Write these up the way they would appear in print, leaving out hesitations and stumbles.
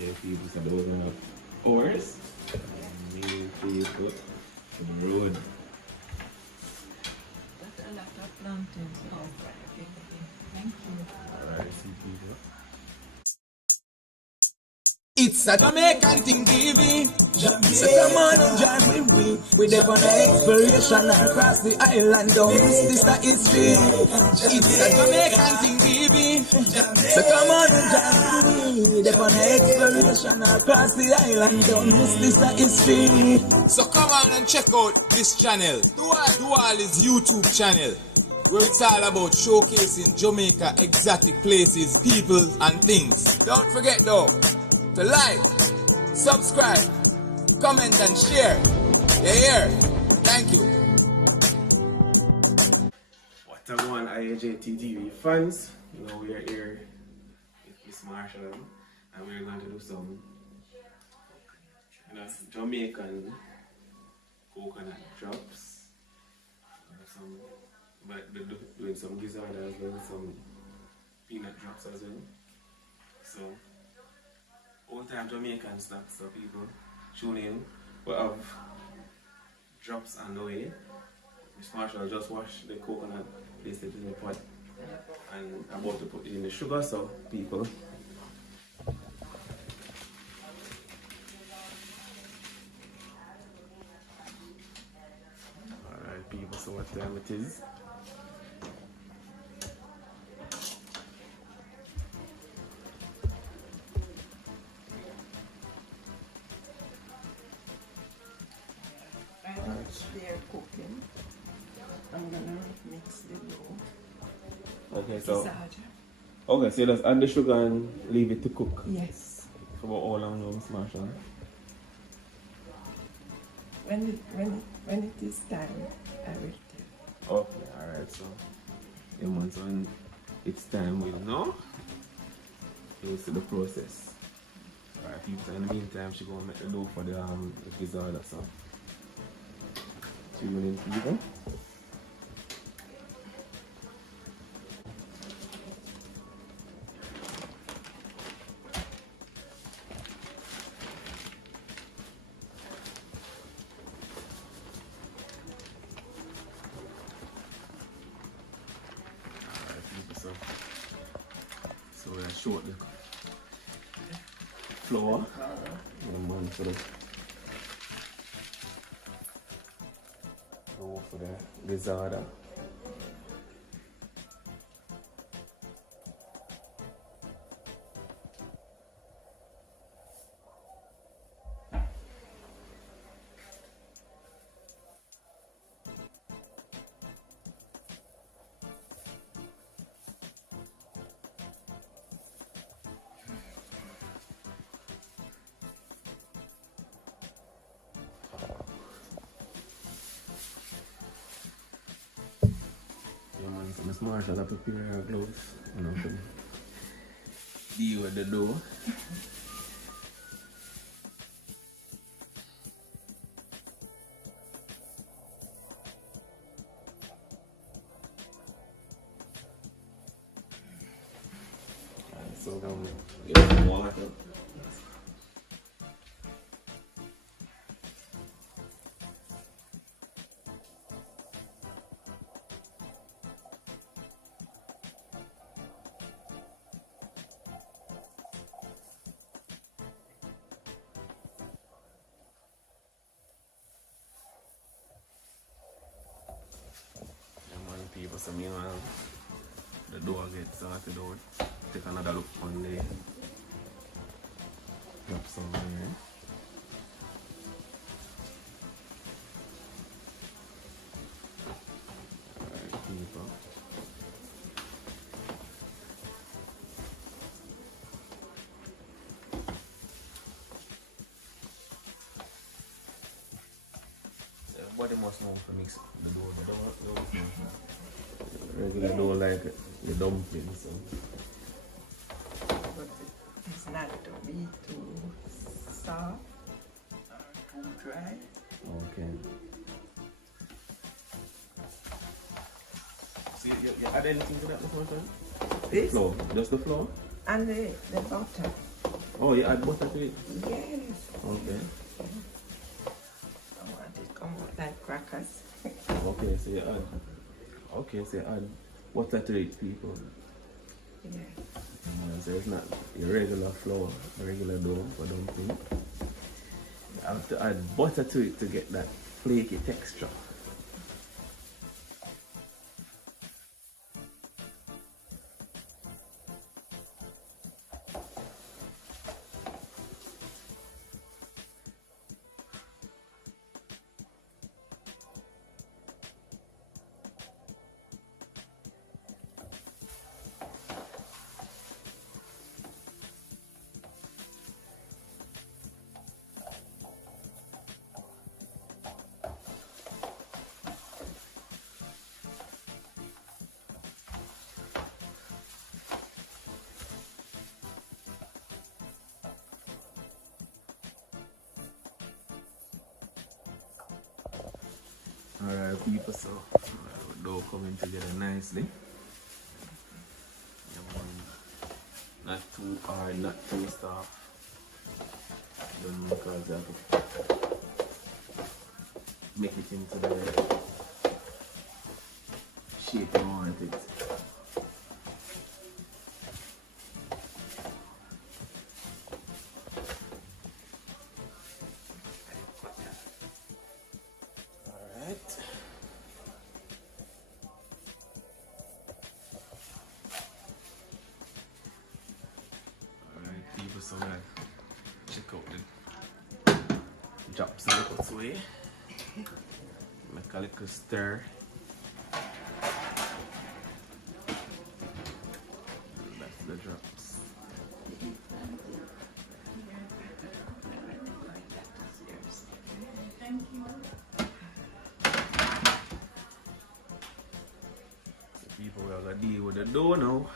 Okay, people, so those are oars. And new people to the road. That's a lot of lanterns. Oh, thank you. Alright, see people. It's a Jamaican thing, TV. So come on and join with me. We there on an exploration across the island. Don't miss this a history. It's a Jamaican thing, TV. So come on and join with me. We there on an exploration across the island. Don't miss this a history. So come on and check out this channel. Duali's YouTube channel, where it's all about showcasing Jamaica exotic places, people and things. Don't forget though, to like, subscribe, comment and share. Yeah, thank you. What a one, IAJT fans. You know, we are here with Miss Marshall and we're going to do some Jamaican coconut drops. But we're doing some Gizzadas as well, some peanut drops as well. So, old time Jamaican snacks, so people tune in. We have drops on the way. Miss Marshall just washed the coconut, placed it in the pot, and I'm about to put it in the sugar, so people. Alright people, so what time it is? They're cooking. I'm gonna mix the dough. Okay, so Gizzadas. okay, so just add the sugar and leave it to cook. Yes. For about how long now, Miss Marshall? When it is time, I will tell. Okay, alright, so yeah, man, so when it's time we'll know. You'll see the process. Alright people, in the meantime she gonna make the dough for the Gizzadas, so tune in people. So we're short the flour. And one for the dough for the Gizzada. So Miss Marshall have to prepare her gloves, you know, to deal with the dough. So get some water. People, so meanwhile the dough gets sorted out. Take another look on the drops over here. Alright people. Everybody must know to mix the dough, but don't regular dough like the dumplings. So. But it's not to be too soft or too dry. Okay. See, you add anything to that before, son? This Flour, just the flour? and the butter. Oh, you add butter to it? Yes. Okay. I want it to come out like crackers. Okay, so you add. Okay, so you add butter to it, people. Yeah. So it's not your regular flour, regular dough for dumpling. You have to add butter to it to get that flaky texture. Alright people, so dough coming together nicely. Not too hard, not too soft. Don't know because I have to make it into the shape I want it. People, so check out the drops in the cuts way. Make a little stir. That's the drops. So people, we are gonna deal with the dough now.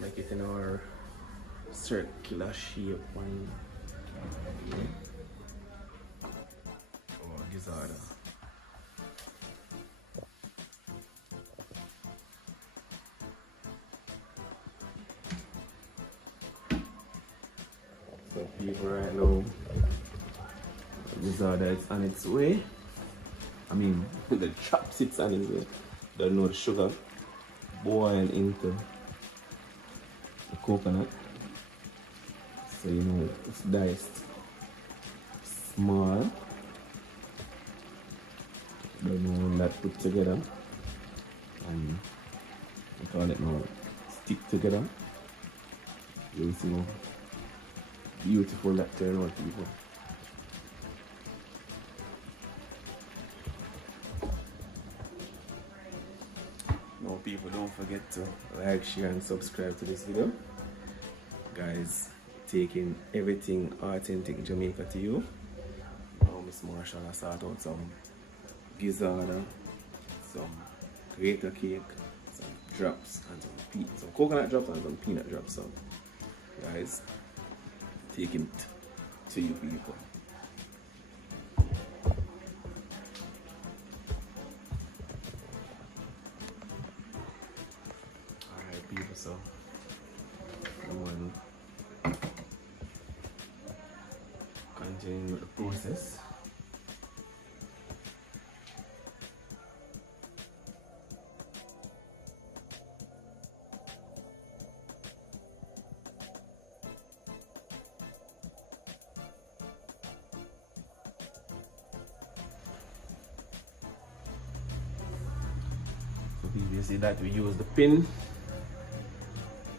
Make it in our circular shape one. Oh, Gizzadas. So people, right now, Gizzadas is on its way. I mean, the chopsticks on its way. Don't know the sugar boil into the coconut. So you know it's diced small. Don't know when that put together. And we call it now stick together. You'll see how beautiful that turn out, people. Now people, don't forget to like, share and subscribe to this video. Guys, taking everything authentic Jamaica to you. Now Miss Marshall has sort out some Gizzadas, some grater cake, some drops and some coconut drops and some peanut drops. So guys, taking it to you people. Alright people, so one continuing with the process. So previously that we use the pin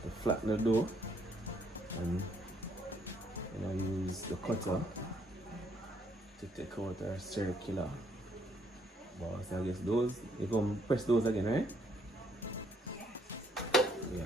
to flatten the dough, and then I use the cutter to take out our circular balls. I guess those, you come press those again, right? Yeah.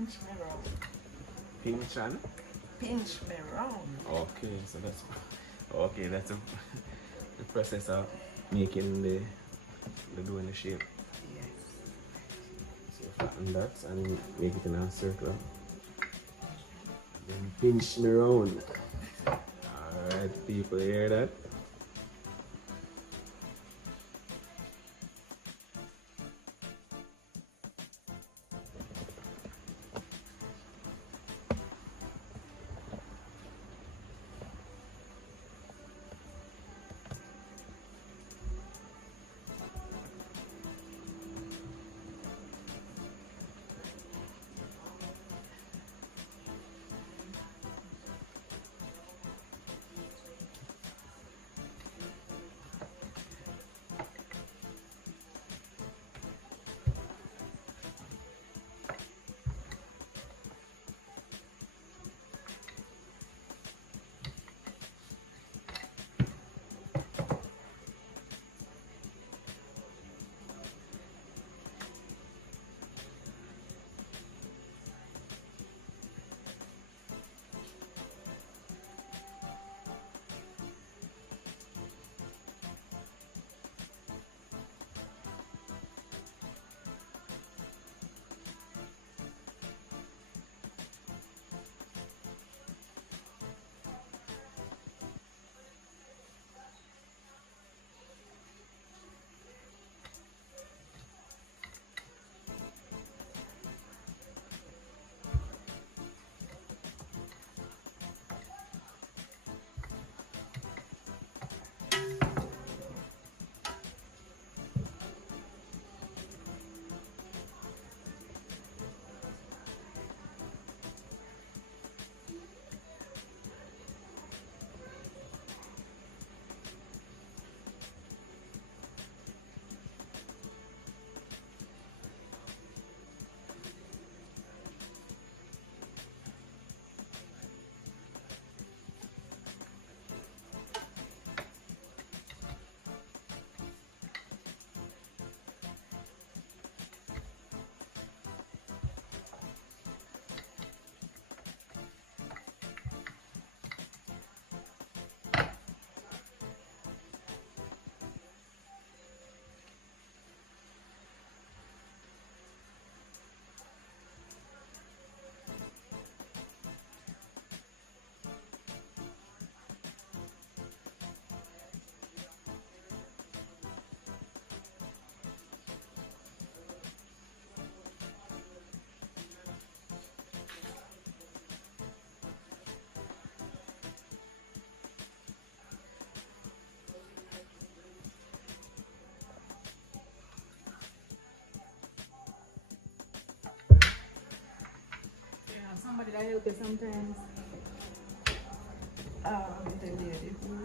pinch me round. Pinch and? Pinch me round. Okay, so that's okay. That's the process of making the dough in the shape. Yes. So flatten that and make it in a circle. Then pinch me round. Alright, people, hear that? Somebody that help you sometimes. The lady who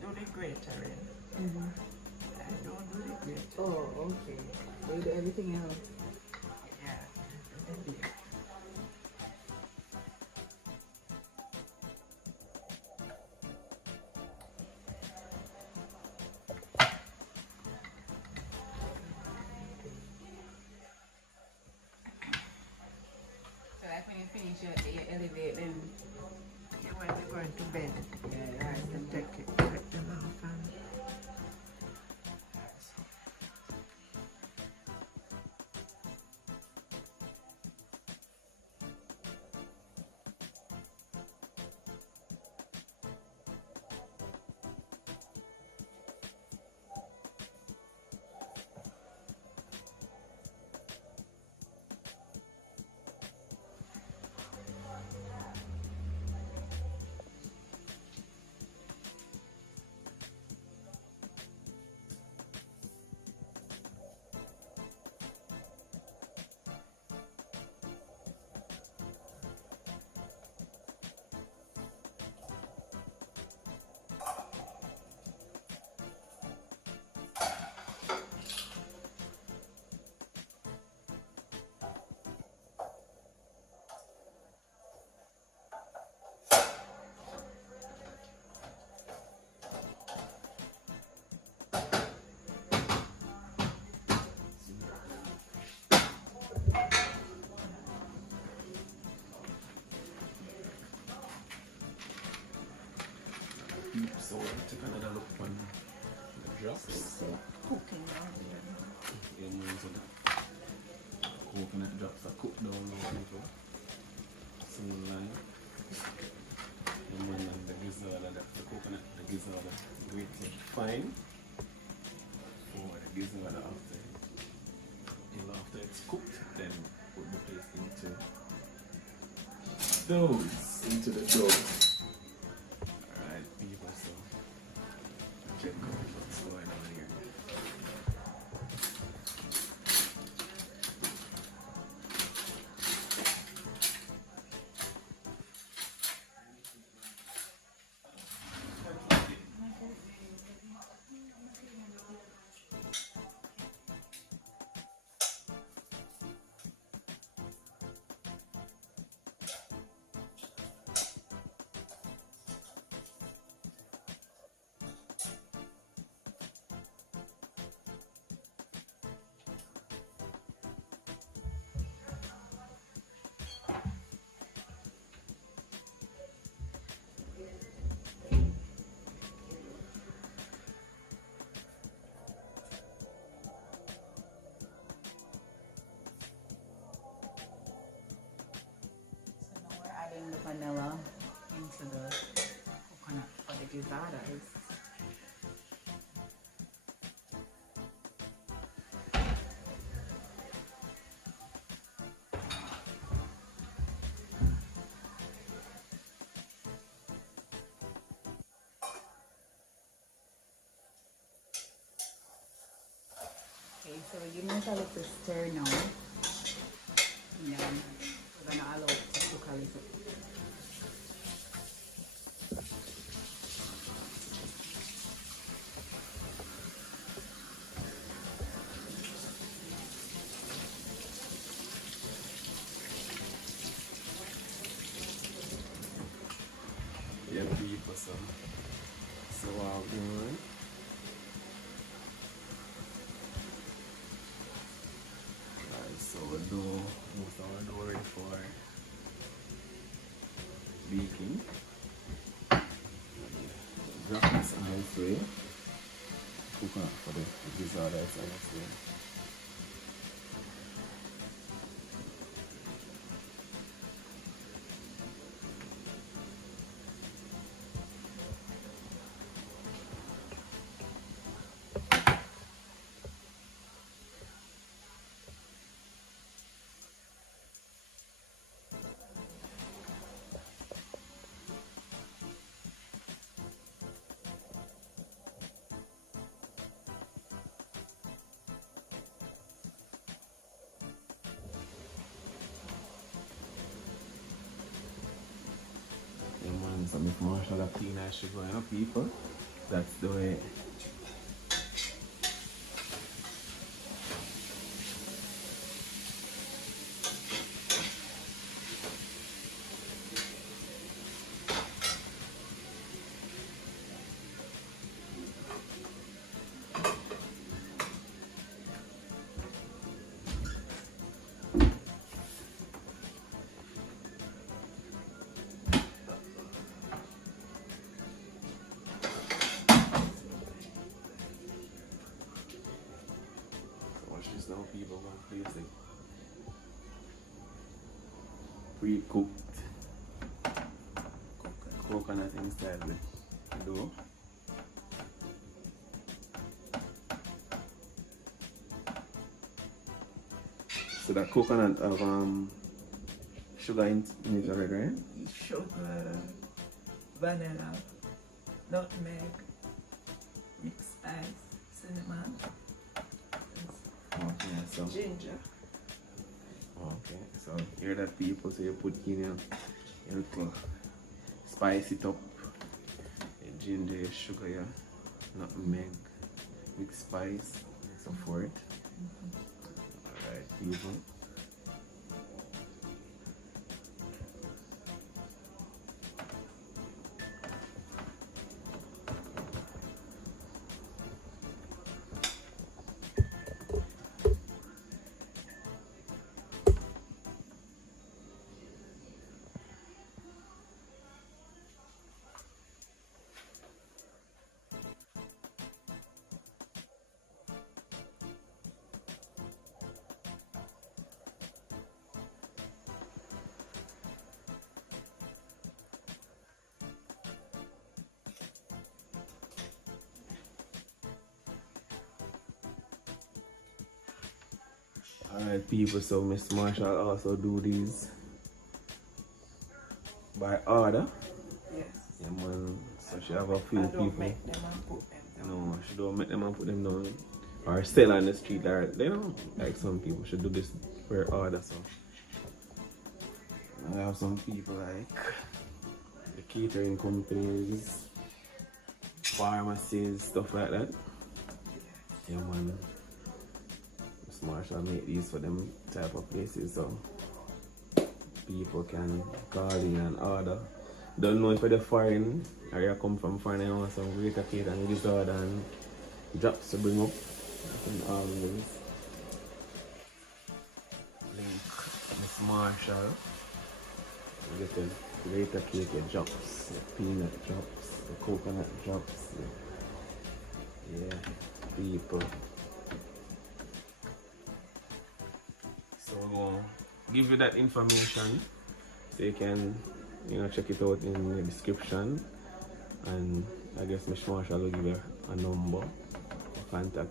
do the gratering. I don't do the gratering. Oh, okay. So you do everything else. Yeah, the lady. So like when you finish, you elevate them. Yeah, when they're going to bed, Yeah, right. you take them off and people, so we'll take another look on the drops. So cooking down there. Yeah, man, so the coconut drops are cooked down now, people. Single line. The man and the gizzard, the coconut, the gizzard, grated fine. For the gizzard after it's cooked, then put the paste into the dough. Alright, people, so check out what's going on here. Adding the vanilla into the coconut for the gizzadas. Okay, so we're giving it a little stir now. And then we're gonna allow it to cook a little. Yeah, people, so I'll do it. Alright, so we'll do most of our dough ready for baking. Drop this on this way. Coconut for the gizzadas on this way. Some marshmallow peanut sugar, you know, people. That's the way. Now people going to place it pre-cooked coconut inside the dough. So that coconut have sugar in it already, right? Sugar, vanilla, nutmeg, mixed spice, cinnamon. Okay, so Ginger. okay, so here that people, so you put in your little spice it up, your ginger, your sugar, your nutmeg, mixed spice, and so forth. Alright, people. Alright people, so Miss Marshall also do these by order. Yes. Yeah man, so she have a few I people. don't make them and put them down. No, she don't make them and put them down. Or sell on the street, or they don't like some people should do this per order. So I have some people like the catering companies, pharmacies, stuff like that. Yeah man, Miss Marshall make these for them type of places so people can call in and order. Don't know if you're foreign or you come from foreign and you want some greater cake and Gizzadas and drops to bring up. You can always link Miss Marshall. You get the greater cake, your drops, the peanut drops, the coconut drops. Yeah, people. So we're going to give you that information so you can check it out in the description, and I guess Miss Marshall will give you a number, a contact.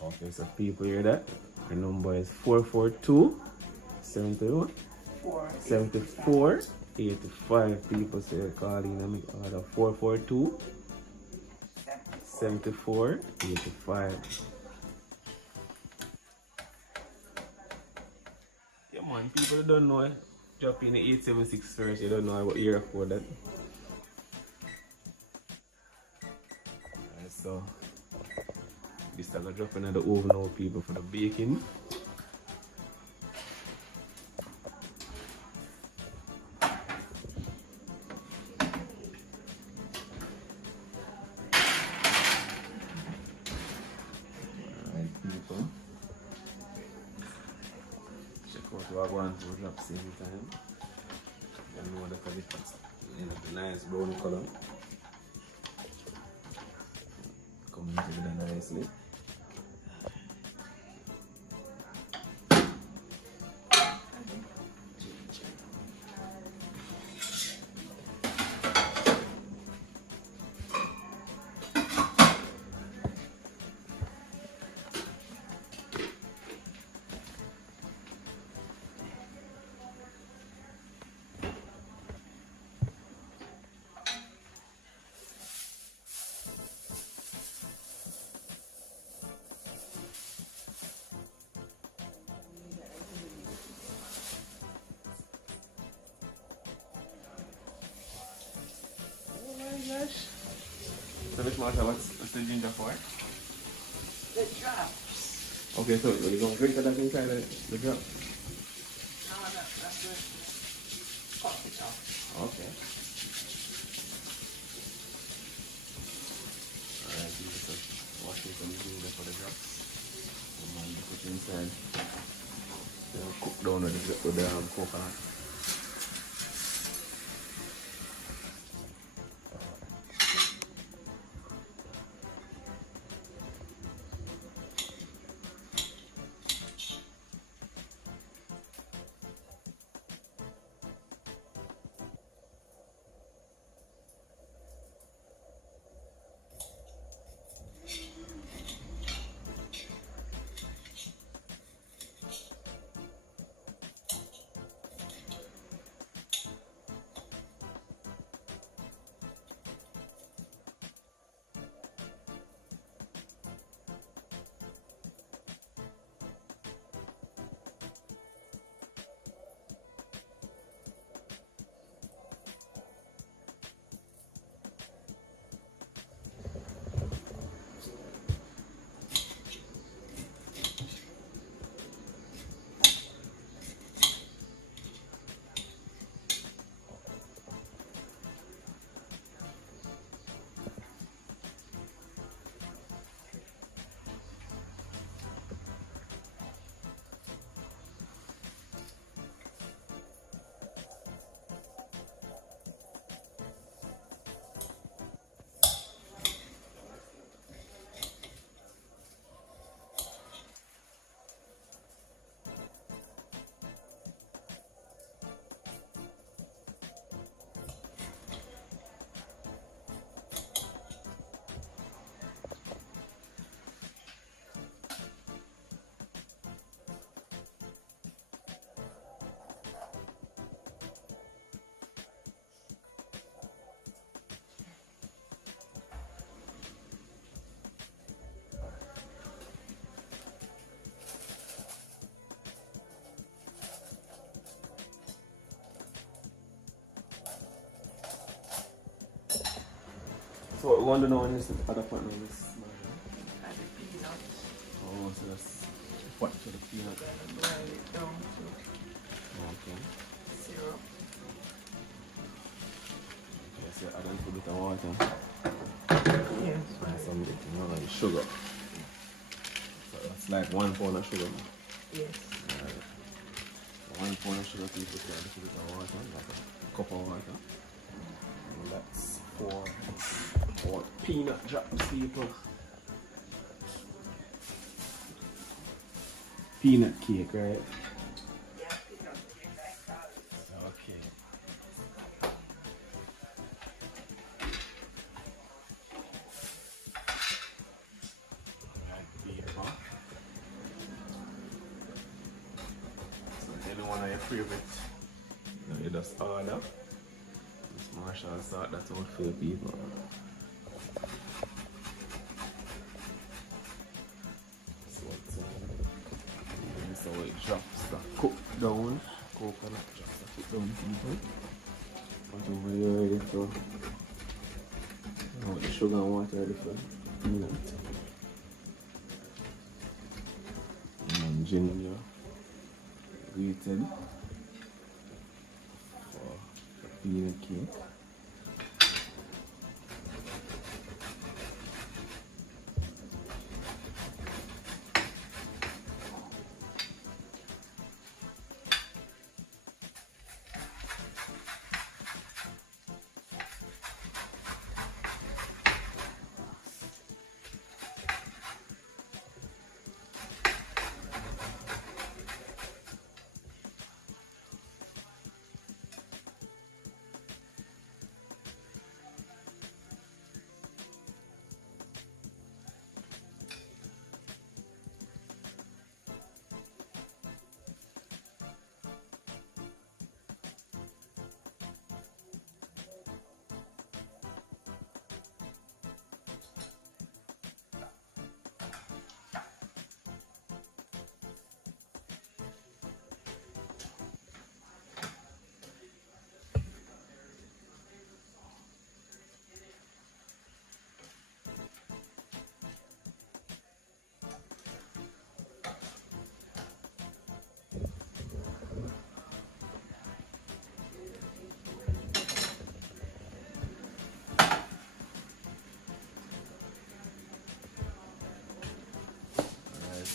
Okay, so people hear that? Her number is 442 71 74 85. People say calling and make order 442 74 85. Yeah man, people don't know. Drop in the 876 first, you don't know what year for that. Alright, so this is gonna drop in the oven now people for the baking. So I go on to drop same time. You know that it's nice brown color. Coming together nicely. Gosh. So Miss Marsha, what's the ginger for? The drops. Okay, so you're going to drink that inside the drop? No, that's good. Cut it off. Okay. Alright, you just washing some ginger for the drops. And then you put it inside. Cook down with the coconut. So what we want to know in this other part now is Add the peanuts. oh, so that's what for the peanut. Boil it down to Okay. syrup. Okay, so add a little bit of water Yes, and some like sugar. So that's like 1 pound of sugar. yes. Alright. 1 pound of sugar, people put a little bit of water, like a cup of water. And that's for peanut drops, people. Peanut cake, right? Yeah, peanut cake, I call it. Okay. Alright, people. So any one of your favorite, you just order. This Marshall sort that out for the people. So it drops the cook down, coconut drops the cook down, people. Put over here ready for the sugar and water ready for peanut. And ginger grated for the peanut cake.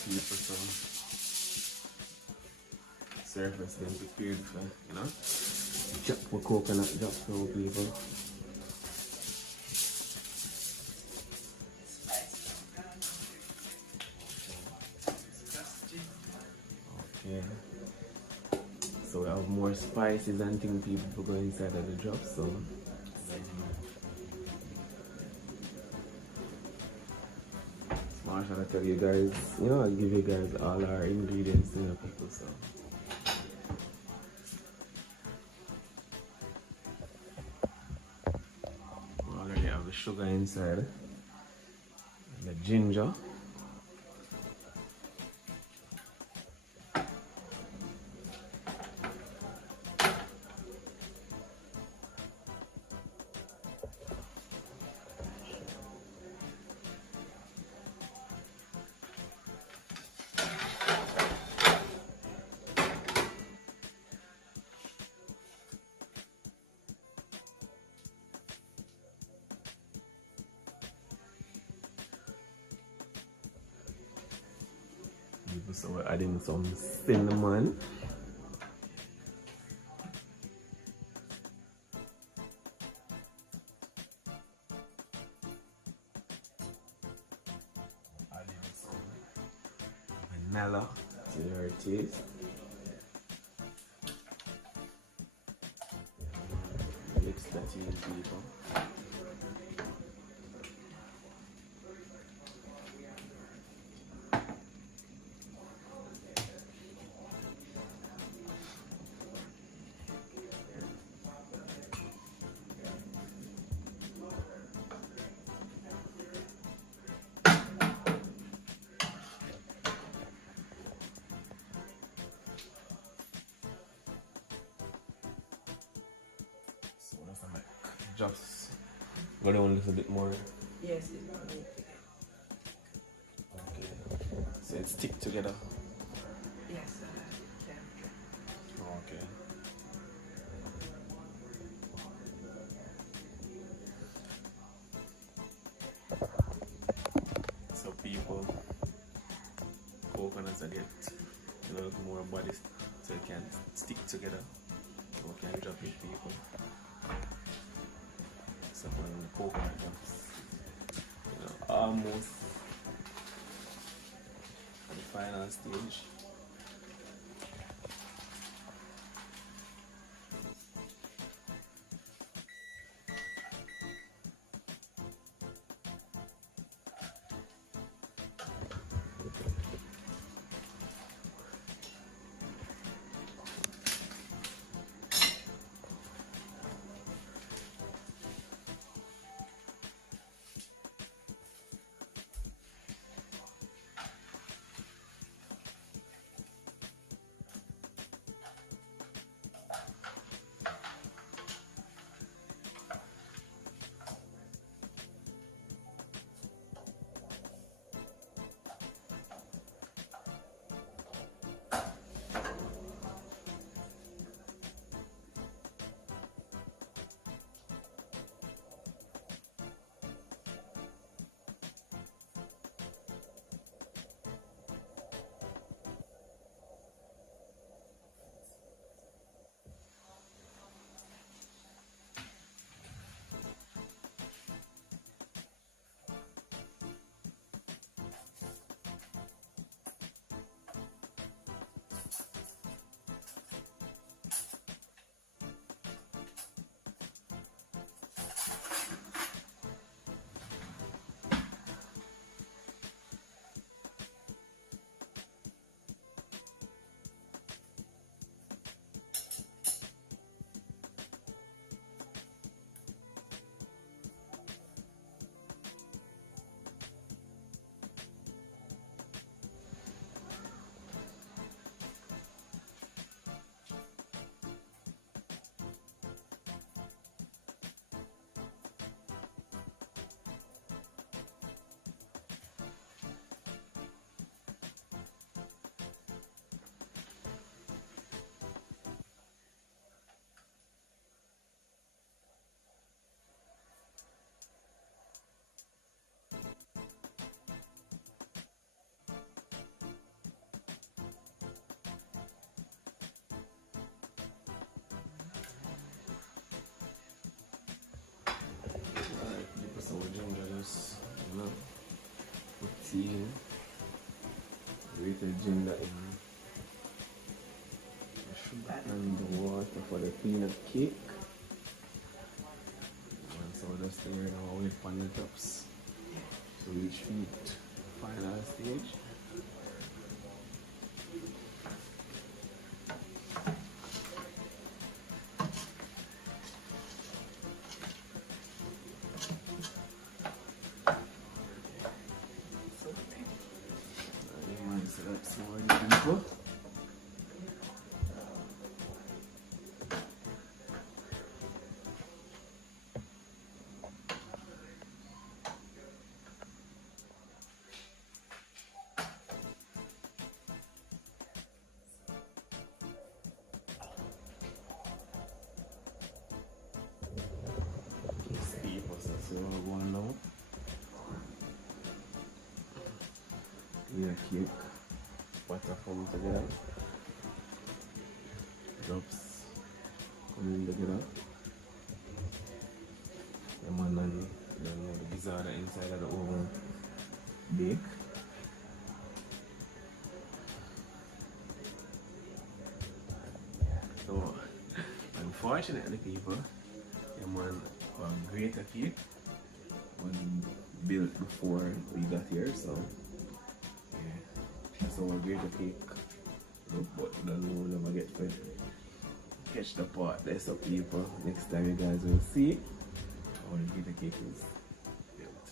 People some surface then prepared for, you know, chop with coconut drops now, people. Okay. So we have more spices and things people go inside of the drops, so Marshall, I tell you guys, you know, I give you guys all our ingredients, you know, people, so. We already have the sugar inside, and the ginger. So we're adding some cinnamon. Adding some vanilla to your taste. Mix that in, people. Just Only one little bit more. Yes, it will need to get. Okay. So it stick together. Yes, yeah. Okay. So people, coconuts are get a little more body so it can stick together. So we can drop it, people. So when the coconut drops, almost at the final stage. So we're just, put tea in, grated ginger in, the sugar and the water for the peanut cake. And so we're just stirring our way on the tops to reach the final stage. So that's all the people. So we're going now. Yeah, cake. Butter come together. Drops coming together. The man and the Gizzadas inside of the oven bake. So unfortunately people, the man grate a cake was built before we got here, so yeah. So we'll grate a cake. But don't know never get to catch the part. That's up people. Next time you guys will see how the grate a cake is built.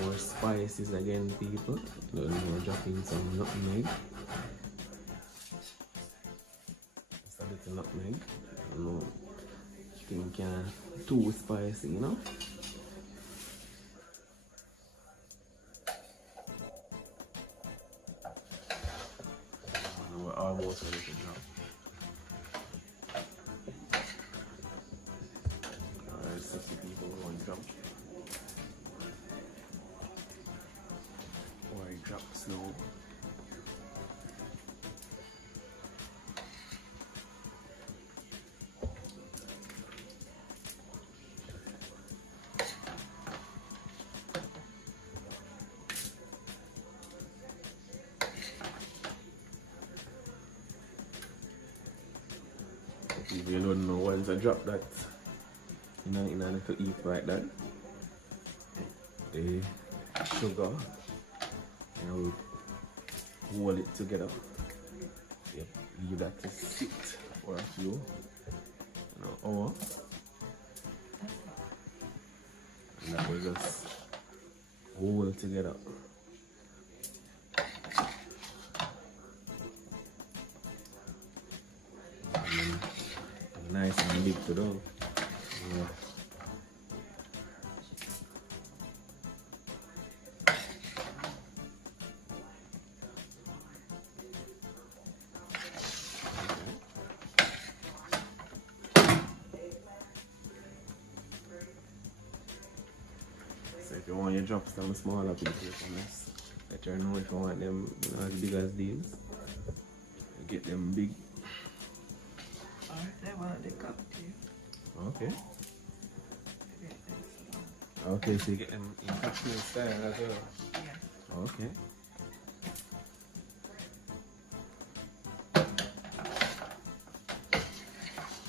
more spices again, people. We're dropping some nutmeg. Just a little nutmeg. No, think too spicy, you know. And we're almost ready to drop. Alright, 60 people going to drop. Or I drop slow. If you don't know, once I drop that in a little heap like that, the sugar, you hold it together. Yep, leave that to sit for a few hours. And that will just hold together. Nice and big to do. Yeah. So if you want your drops some smaller pieces from this, let you know if you want them as big as these. You get them big. They want the cocktail. Okay. Okay, so you get them in cocktail style as well. Yeah. Okay.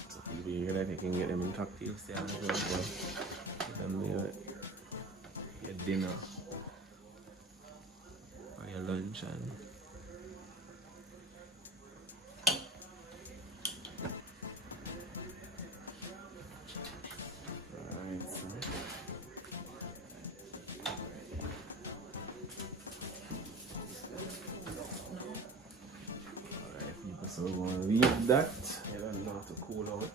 So people hear that you can get them in cocktail style as well. So get them your dinner or your lunch and so we're going to leave that. You don't know how to cool out.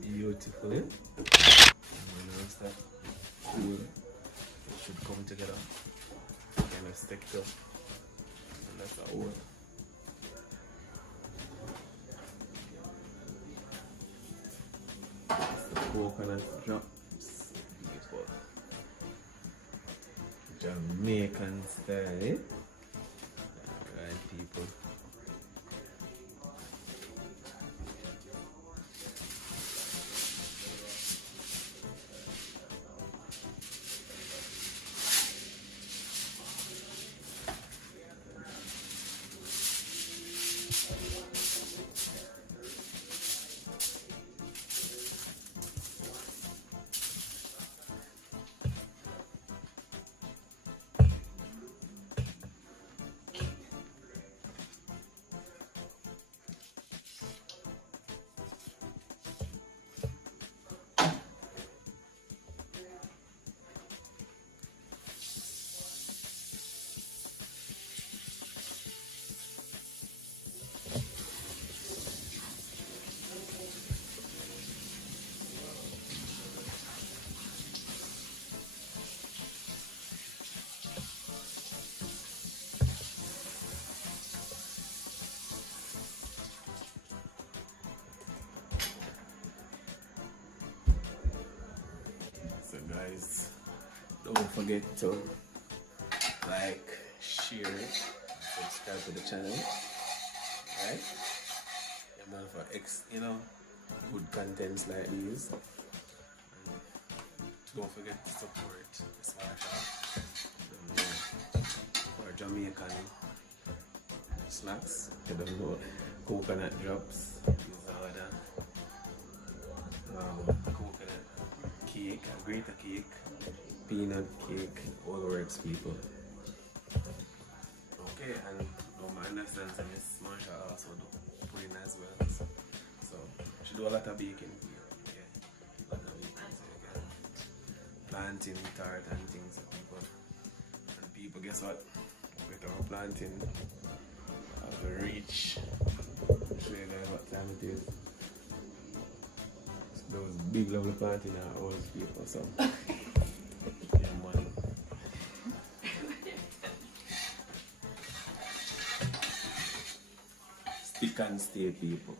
Beautifully. And when it's that cool, it should come together. Kind of stick to. And that's the oil. That's the coconut drops. Beautiful. Jamaican style. Alright, people. Guys, don't forget to like, share, subscribe to the channel, right? Yeah, man, for good contents like these. And don't forget to support the small shop for Jamaican snacks. You don't know, coconut drops, coconut cake, a greater cake, peanut cake, all works, people. Okay, and my understanding is Marsha also do pudding as well. So she do a lot of baking. Yeah. planting tart and things. And people, guess what? With our planting, have a reach. Show you guys what time it is. So those big lovely planting are all people, so yeah, man. Stick and stay, people.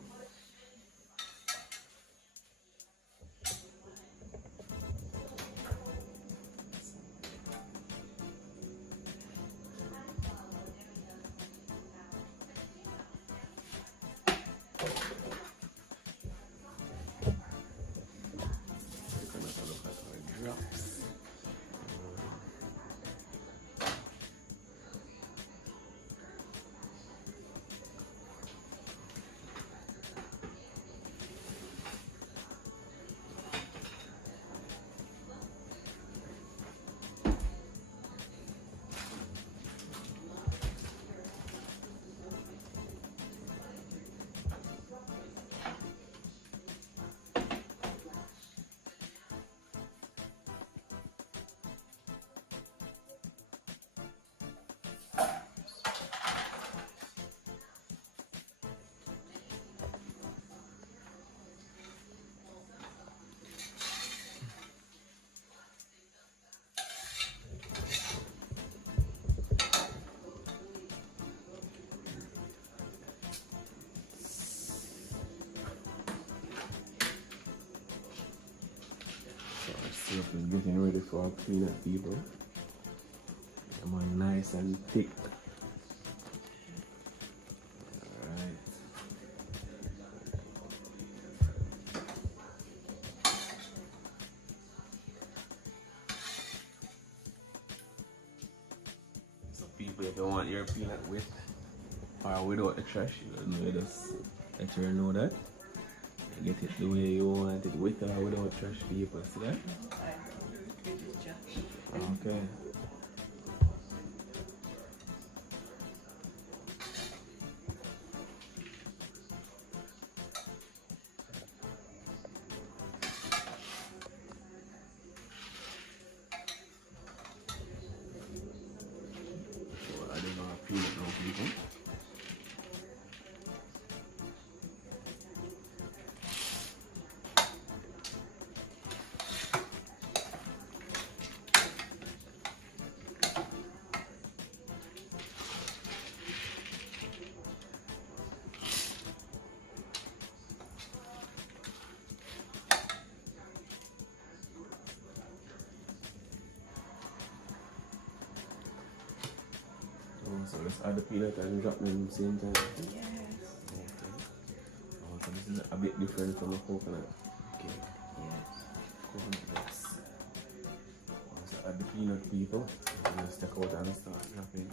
Getting ready for our peanut, people. Come on, nice and thick. Alright. So people, if you want your peanut with or without the trash, you just let her know that. You get it the way you want it, with or without trash, people. See that? Okay. So I don't know how peanut now, people. So let's add the peanut and drop them at the same time. Yes. Okay. Oh, so this is a bit different from a coconut. Okay. Yes. Coconut bits. So add the peanut, people. And let's take out and start dropping.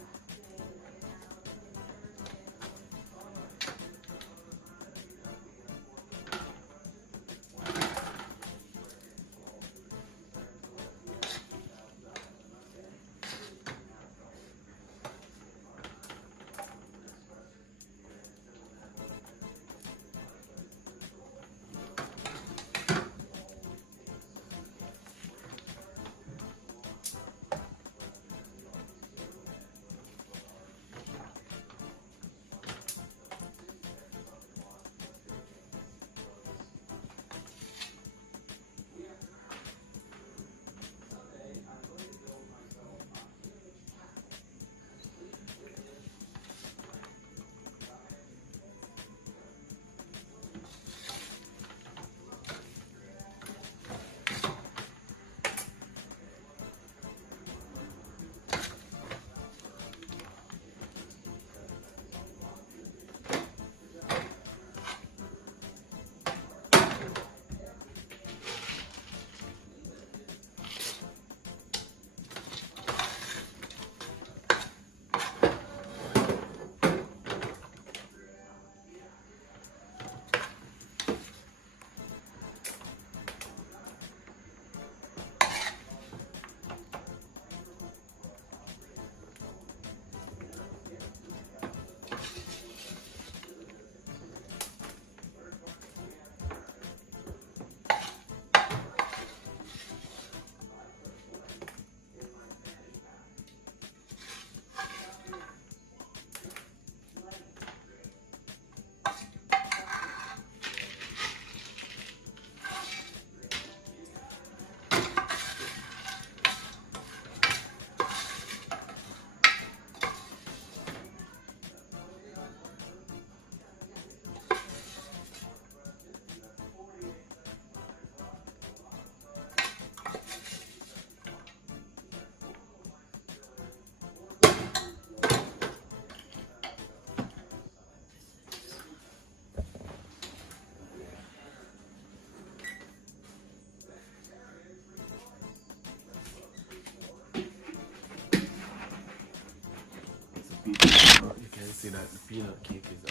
see that the peanut cake is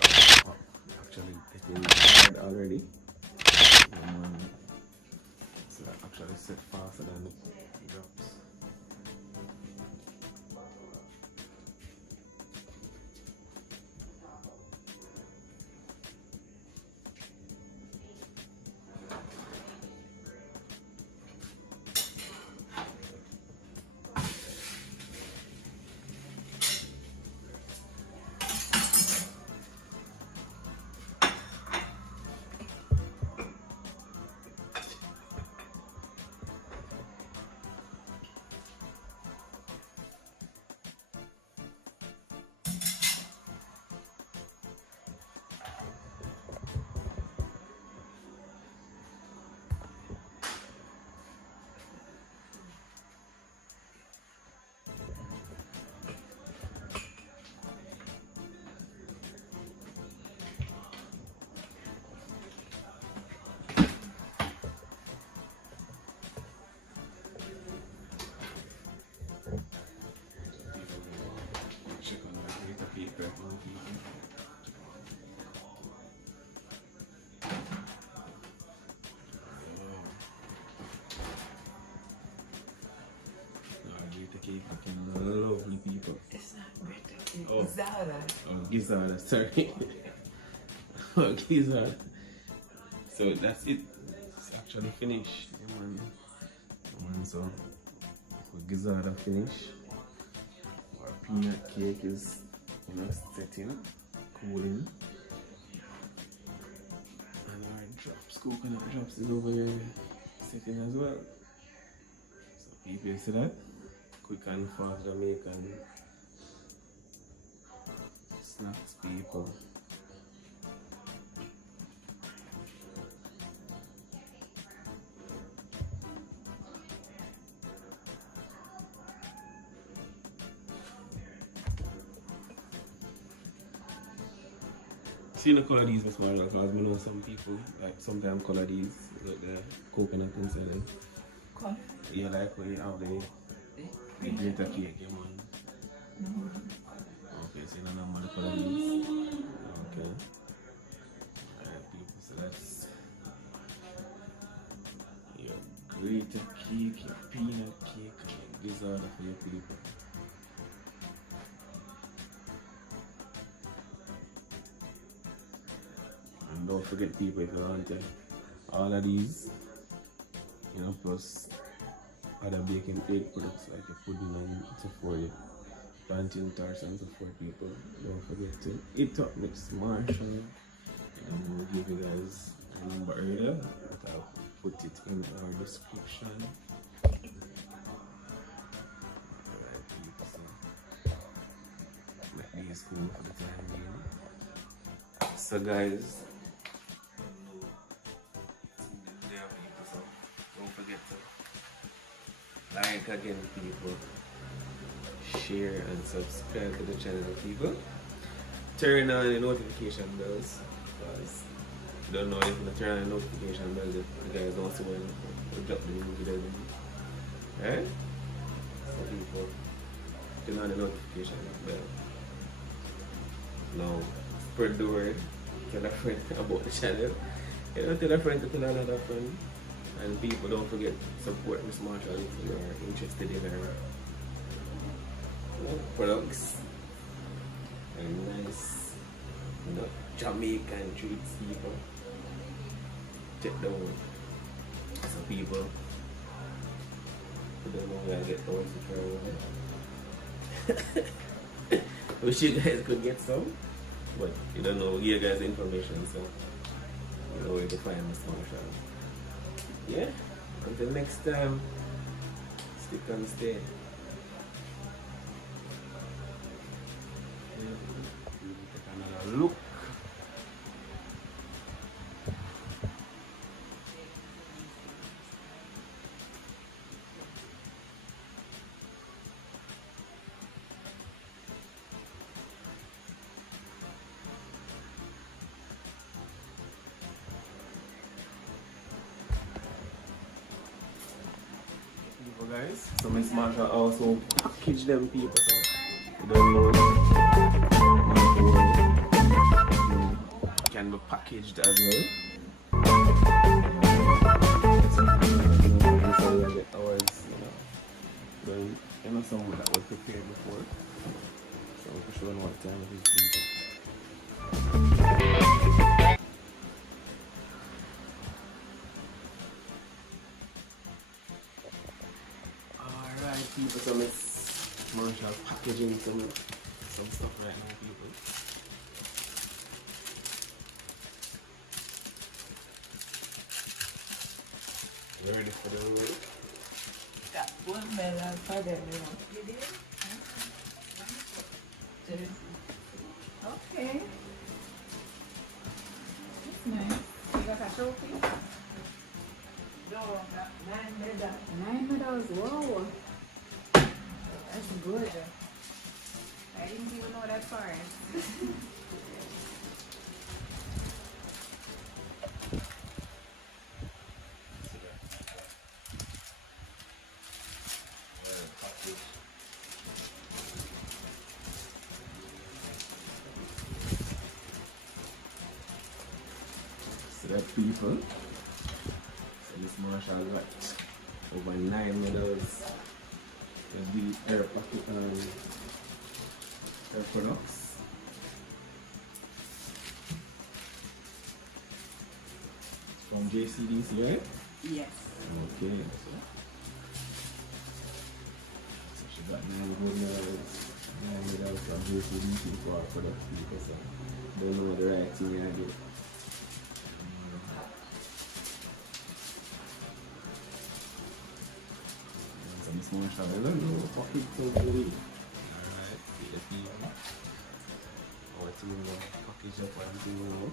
actually getting hard already. So that actually set faster than the drops. Lovely people. It's not Greta cake. Oh. Gizzadas. Oh, Gizzadas, sorry. Oh, Gizzadas. So that's it. It's actually finished. So, Gizzada finished. Our peanut cake is, setting, cooling. And our drops, coconut drops is over here setting as well. So people see that? Quick and fast Jamaican snacks people. See the color these Miss Marla, because I know some people like sometimes color these like the coconut inside them. Color? Yeah, like when you have the greater cake, yeah man. No. Okay, so you don't know how to color these. Okay. Alright people, so that's your greater cake, your peanut cake, and your Gizzadas for your people. And don't forget people, if you want to, all of these, plus other baking egg products like the pudding and so forth, plantain tarts and so forth people. Don't forget to eat up Miss Marshall. And we'll give you guys a number earlier, but I'll put it in our description. Alright people, so let me school for the time being. So guys, don't forget to like again people, share and subscribe to the channel people, turn on the notification bells, because if you don't know if you turn on the notification bells, the guys don't see when we drop the new video. Right? So people, turn on the notification bell. Now spread the word, tell a friend about the channel. Tell a friend to tell another friend. And people, don't forget to support Miss Marshall if you are interested in her products and nice, Jamaican treats people. Check them out. So people, I don't know where I get those to try. Wish you guys could get some, but you don't know, give you guys the information, so you know where to find Miss Marshall. Yeah, until next time, stick and stay. Take another look. Guys, so Miss Marshall also package them people, so you don't know. can be packaged as well. So we get ours, going, some that was prepared before. So we can show them what time it is. Alright people, so Miss Marshall packaging some stuff right now people. You ready for the roll? Got one melon for them, You did? Okay. That's nice. You got a trophy? No, got 9 medals. 9 medals. Whoa. That's good. I didn't even know that part. So that people, so Miss Marshall got over 9 medals. There's the air pocket air products. From JCDC, right? Yes. Okay, so she got 9 good medals. 9 medals from JCDC for our product because I don't know the right thing I do. Miss Marshall, I don't know what it's so good. Alright, see the team. Our team will package up everything now.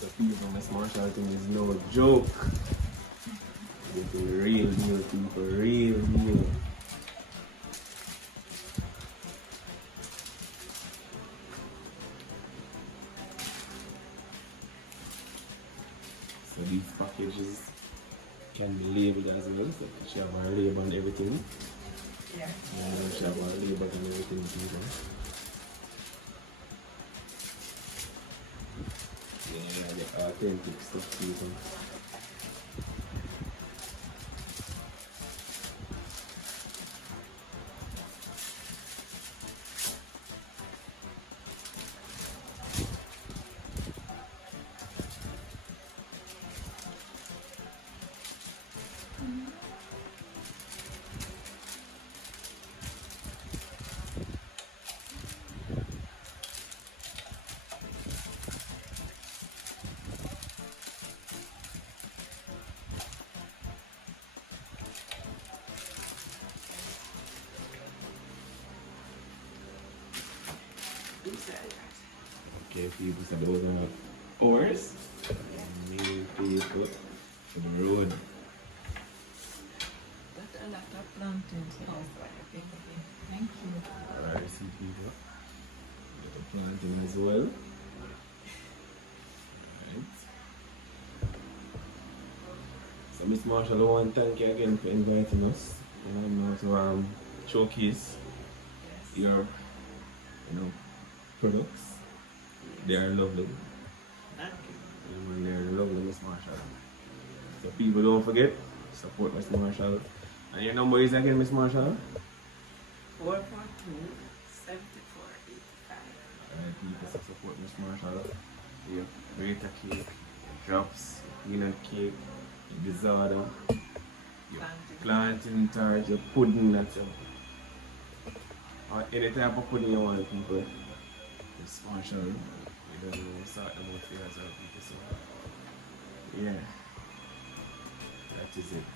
So people, Miss Marshall thing is no joke. It's a real deal, people, real deal. So these packages can be labeled as well. So she have her label and everything. Yeah. Yeah, she have her label and everything, people. Yeah, the authentic stuff, people. Okay, people, so those are oars. Main people for the road. Got a lot of plantains now for the people. Thank you. Alright, see people. Get a planting as well. Alright. So Miss Marshall, I want to thank you again for inviting us. To showcase your products. They are lovely. Thank you. And they're lovely, Miss Marshall. So people, don't forget, support Miss Marshall. And your number is again, Miss Marshall? 442 7485. Alright people, so support Miss Marshall. Your Rita cake, your drops, peanut cake, your Gizzadas, your plantain tart, your pudding that's or any type of pudding you want, people. Miss Marshall, you don't know, sort them out for yourself, people. So yeah, that is it.